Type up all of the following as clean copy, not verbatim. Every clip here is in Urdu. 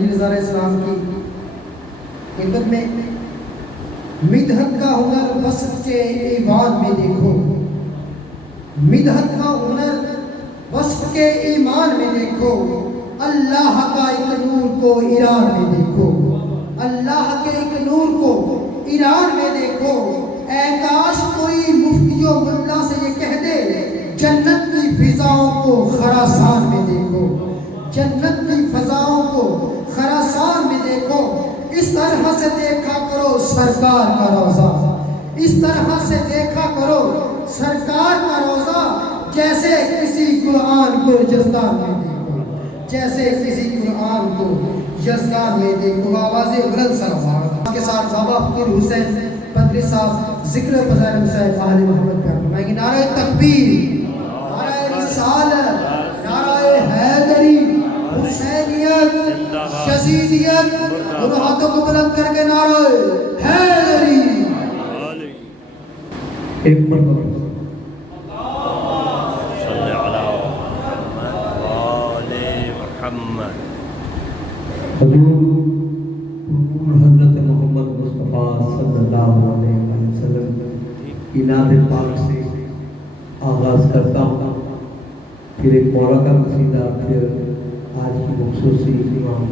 علی رضا علیہ السلام کی خدمت میں مدحت کا ہنر وصف کے ایوان میں دیکھو، مدحت کا ہنر وصف کے ایمان میں دیکھو، اللہ کا ایک نور کو ایران میں دیکھو، اللہ کے ایک نور کو ایران میں دیکھو۔ اے کاش کوئی مفتی و ملا سے یہ کہہ دے جنت کی فضاؤں کو خراسان میں دیکھو، جنت کی فضاؤں کو خراسان میں دیکھو۔ اس طرح سے دیکھا کرو سرکار کا روضہ، اس طرح سے دیکھا کرو سرکار کا روضہ، جیسے کسی قرآن کو یزدان میں دیکھو، جیسے کسی قرآن کو یزدان میں دیکھو۔ آواز بلند سلام کے ساتھ بابا فقیر حسین پدری صاحب ذکر فضائل صاحب اہل محمد کا فرمائیں گے نعرہ تکبیر، نعرہ رسالت، نعرہ حیدری، حسینیت، یزیدیت، دونوں ہاتھوں کو بلند کر کے نعرہ حیدری۔ ایک مرتبہ صلی علی محمد حضور حضرت محمد مصطفیٰ صلی اللہ علیہ وسلم کی نعت پاک سے آغاز کرتا ہوں، پھر ایک مولا کا قصیدہ، پھر آج کی مخصوصی امام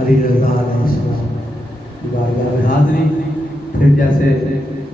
علی رضا علیہ السلام کی بارگاہ میں حاضری، پھر جیسے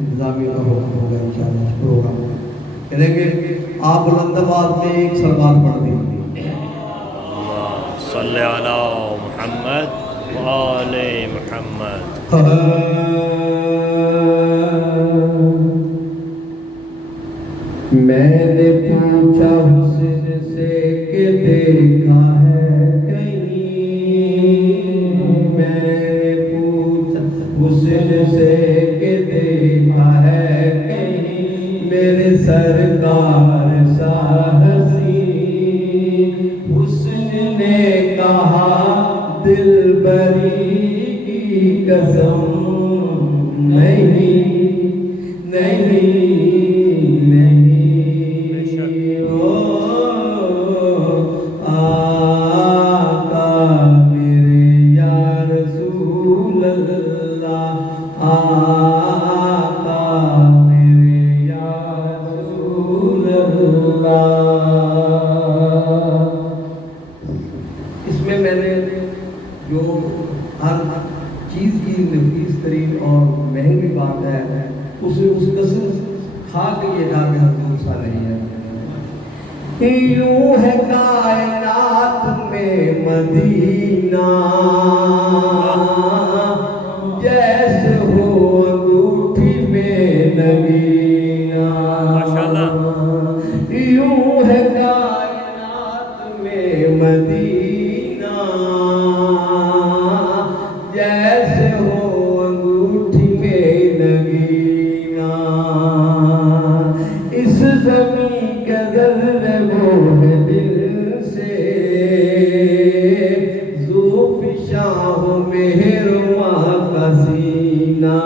انتظامیہ کا حکم ہوگا انشاءاللہ اس پروگرام کریں گے۔ آپ بلند آواز میں ایک سلوات پڑھ دیجیے۔ صلی علی محمد وآل محمد۔ میں نے پوچھا حسن سے کہ دیکھا ہے کہیں، میں نے پوچھا حسن سے کہ دیکھا ہے کہیں، میرے سرکار سا حسین۔ حسن نے کہا دلبری کی قسم، نہیں نہیں اس میں میں نے جو ہر چیز کی نفیس ترین اور مہنگی بات ہے اسے اس قسم کھا کے یہ جا کے حضور سا نہیں ہے۔ یوں ہے کائنات میں مدینہ جیسے ہو انگوٹھی میں نگینہ، یوں ہے کائنات میں مدینہ جیسے ہو انگوٹھی میں نگینہ، اس زمین کے ذرے وہ ہے دل سے ذوف شاہ مہرواں کا سینہ۔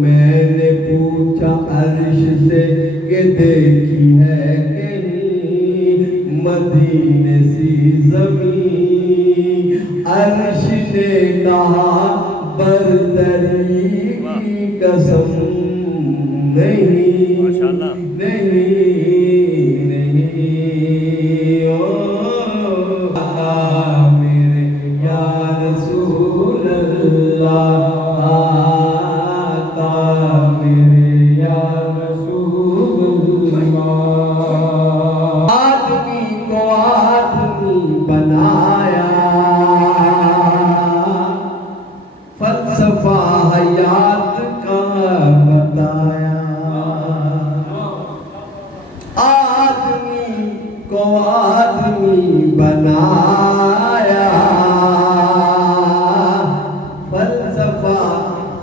میں نے پوچھا عرش سے کہ دیکھی ہے کہیں مدینے سی زمین، عرش نے کہا برتری کی قسم، نہیں نہیں نہیں۔ آقا میرے یا رسول اللہ، آقا میرے یا رسول اللہ۔ آدمی کو آدمی بنایا، فلسفہ حیات کا بتایا، آدمی کو آدمی بنایا، فلسفہ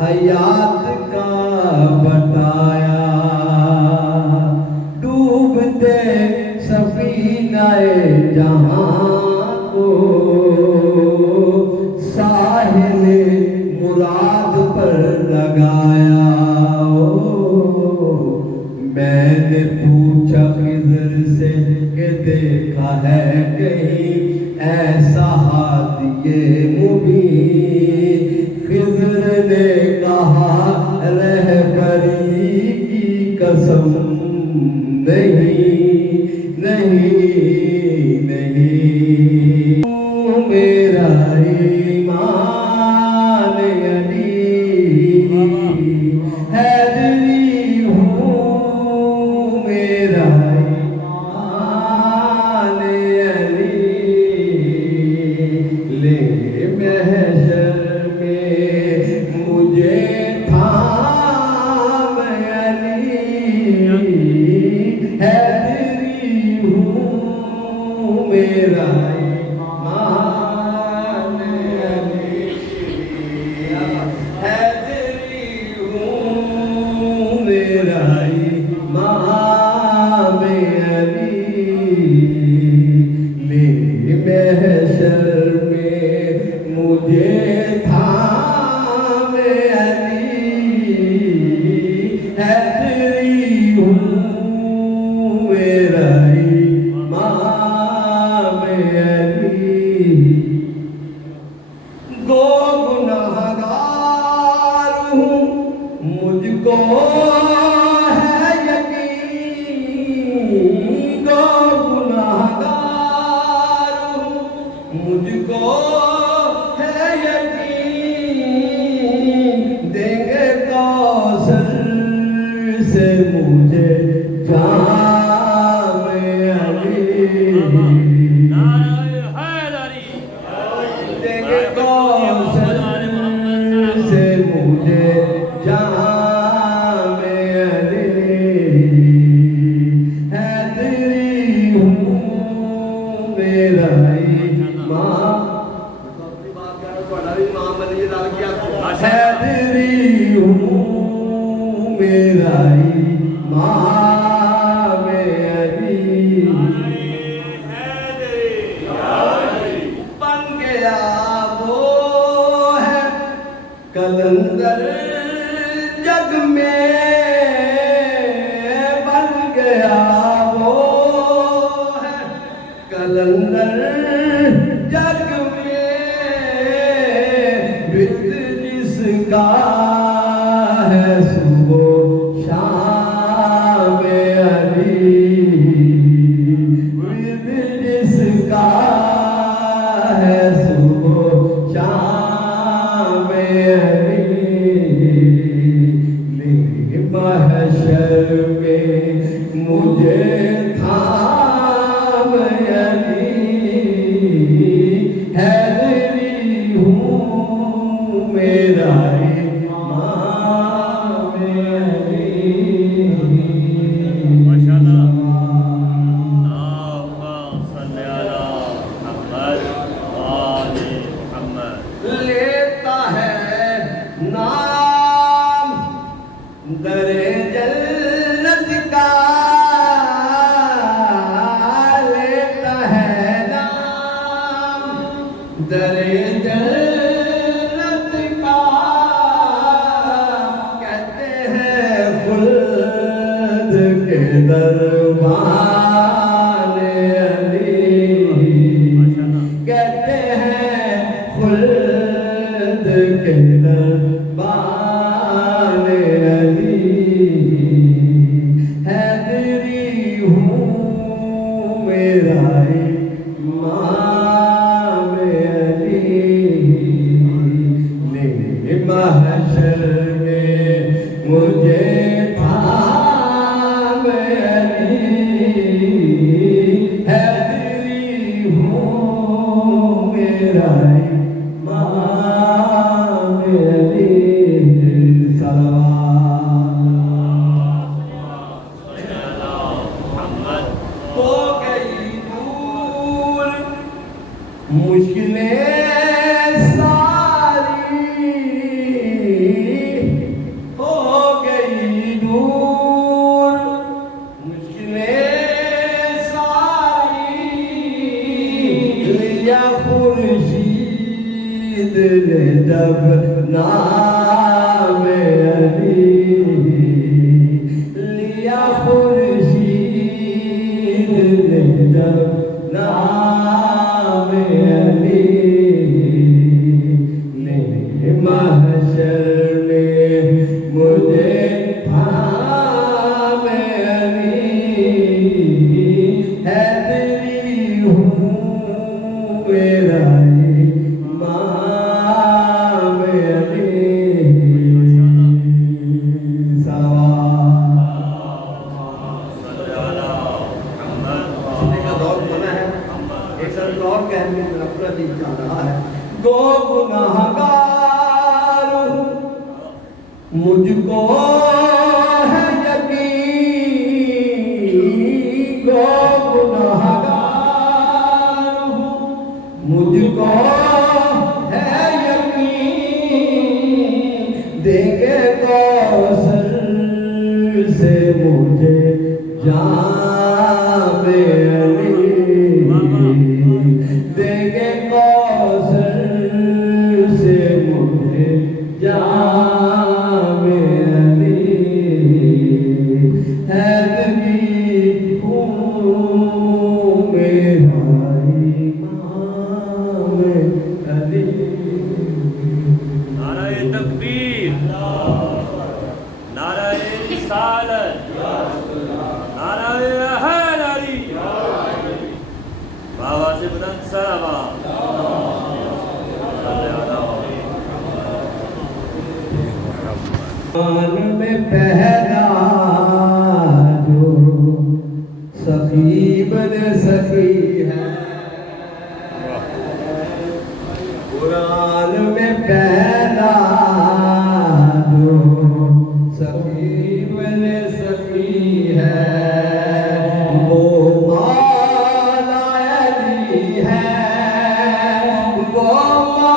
حیات کا بتایا، ڈوبتے سفینہ جہاں کو ساحل مراد پر لگایا۔ میں نے پوچھا خضر سے کہ دیکھا ہے کہیں یہ مبین خضر نے کہا رہبری کی قسم نہیں نہیں نہیں میرا ایمان علی حیدری ہوں میرا ایمان علی لے محشر میں مجھے تھام علی حیدری ہوں میرا ایمان علی حیدری ہوں میرا ایمان علی لے محشر میں مجھے تھام علی حیدری ہوں میرا امام علی گو گناہگار ہوں مجھ کو ہے یقین گو گناہگار ہوں مجھ کو ہے یقین دیں گے کوثر سے مجھے جام علی دیں گے کوثر سے مجھے جام علی حیدری ہوں میرا ایمان حیدری ہوں میرا امام علی بن گیا وہ ہے کلندر جگ میں بن گیا وہ ہے کلندر جگ میں ورد جس کا ہے صبح شام علی ورد جس کا ہے صبح شام علی لے محشر میں مجھے تھام علی حیدری ہوں میرا امام علی لیتا ہے نام در جنت کا لیتا ہے نام در جنت کا کہتے ہیں خلد کے دربان علی کہتے ہیں خلد کے دربان علی حیدری ہوں میرا امام علی لے محشر میں مجھے تھام علی حیدری ہوں میرا امام علی ہو گئی دور مشکلیں ساری ہو گئی دور مشکلیں ساری لیا خورشید نے جب نام علی لیا خورشید نے جب نام علی میرا امام علی گو گنہگار مجھ کو ہے یقین گو گنہگار مجھ کو ہے یقین دیں گے کوثر سے مجھے جام علی دیں گے کوثر سے مجھے جام علی حیدری ہوں میرا امام علی نعرہ تکبیر، نعرہ رسالت، نعرہ حیدری، بابا سے بلند سلام میں پہلا جو سخی بن سخی ہے قرآن میں پہلا جو سخی بن سخی ہے وہ مولا علی ہے وہ مولا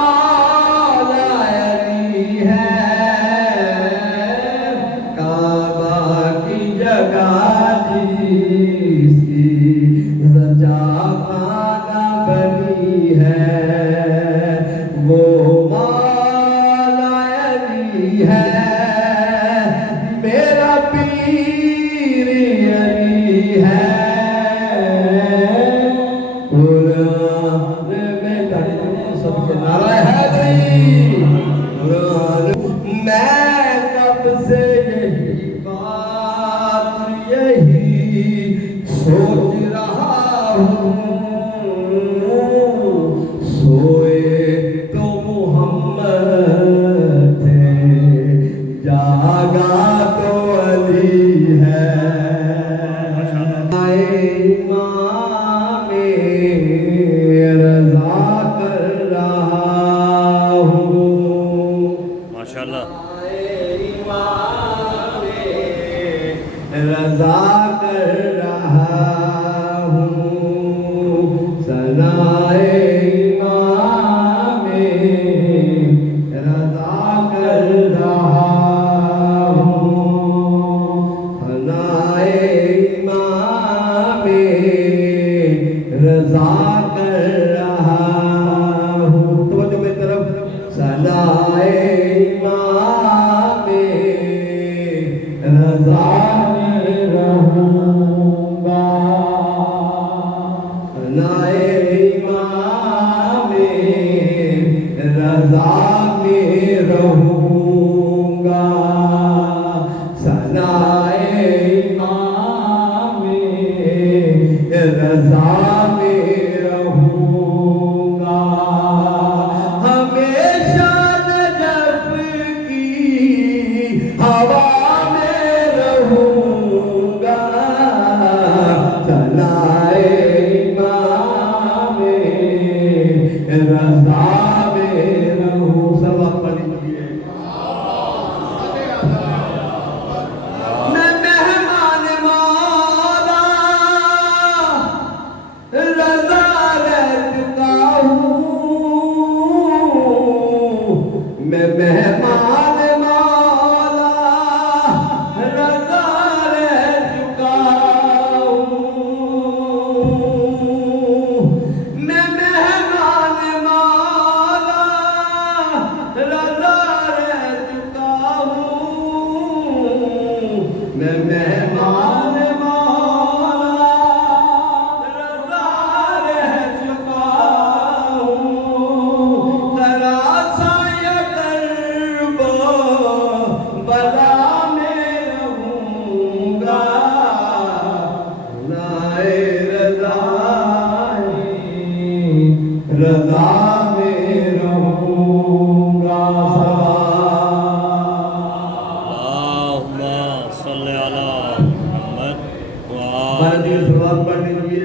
علی ہے سجا خانہ بنی ہے وہ مولا علی ہے میرا پیر علی ہے قرآن میں سب کے نعرہ حیدری میں کب سے یہی بات یہی سوچ رہا ہوں سوئے تو محمد تھے جاگا تو علی ہے امام رضا کر رہا ہوں ماشاءاللہ رضا کر رہا ہوں ثنائے امام رضا کر رہا ہوں ثنائے امام رضا کر رہا ہوں توجہ میری طرف ثنائے امام رضا رضا میں رہوں گا ثنائے امام رضا میں رہوں گا ہمیشہ نجف کی ہوا میں رہوں گا ثنائے امام رضا میں مہمان مولا رضا رہ چکا ہوں میں مہمان مولا رضا میں رہوں گا سوا اللہم صلی علی محمد ہمارے دل سلوات پڑھ لیجیے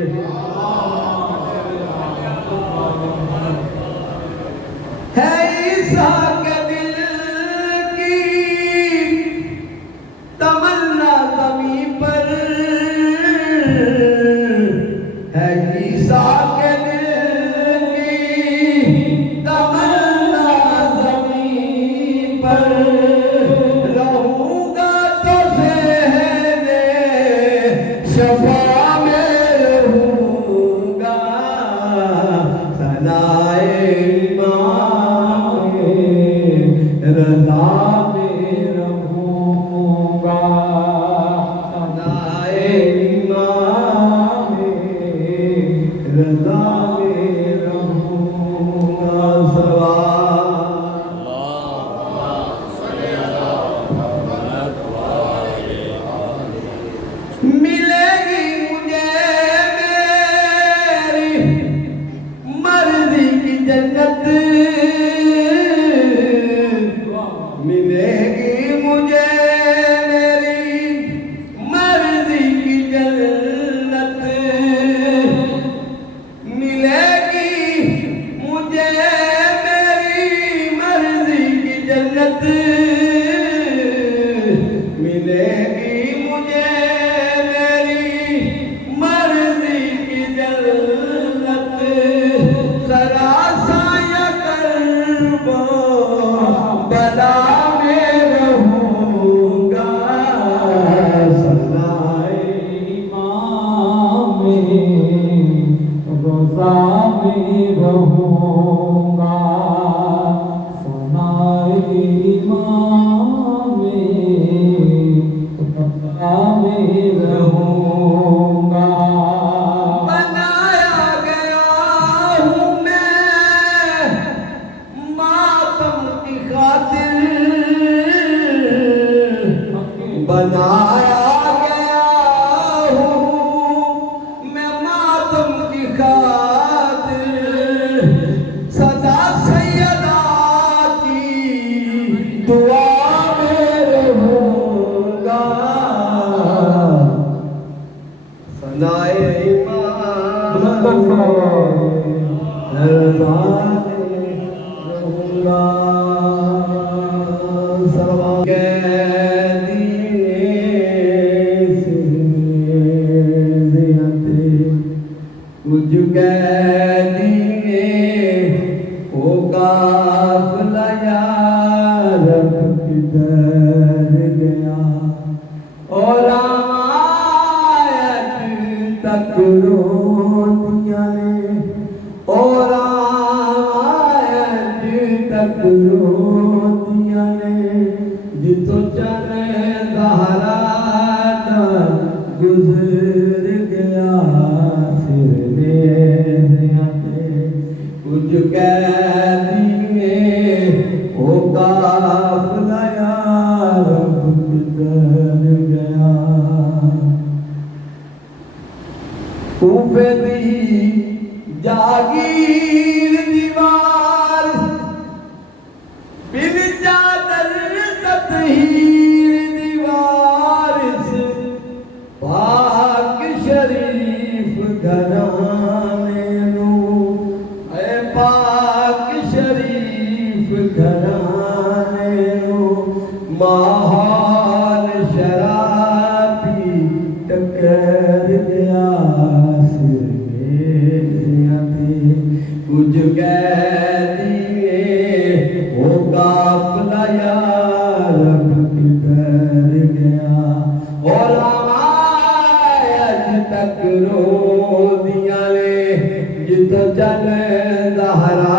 ہے عیسیٰ کے دل کی تمنا زمین پر ہے عیسیٰ کے دل کی تمنا زمین پر رہوں گا تو صحن شفا میں رہوں گا ثنائے امام رضا میں رہوں گا ثنائے امام رضا میں رہوں گا ملے گی مجھے میری مرضی کی جنت ملے گی مجھے میری مرضی کی جنت ملے گی مجھے میری مرضی کی جنت ملے گی مجھے میری مرضی کی جنت سراسا یا کرب بلا میں رہوں گا سنائے امام رضا میں رہوں گا سنائے امام رضا میں رہوں گا بنایا گیا ہوں میں ماتم کی خاطر بنایا گیا ہوں میں ماتم کی خاطر صدا سیدہ کی دعا میں رہوں گا ثنائے امام رضا میں رہوں گا سوا کے کچھ قیدی ہو قافلہ یا رب کدھر گیا اور آیت تک روتیاں نے اور آیت تک روتیاں نے جتو چلے زہرا گزر گیا کچھ قیدی ہو قافلہ یا رب کدھر گیا کوفے دی جاگیر دیوار بن چادر تطہیر دیوار سے پاک شریف گھرانے نو اے پاک شریف گھرانے نو ماحول شرابی ٹکر گیا سر کچھ قیدی ہو قافلہ یا رب کدھر گیا اور تک رو دیا نے جت چل زہرا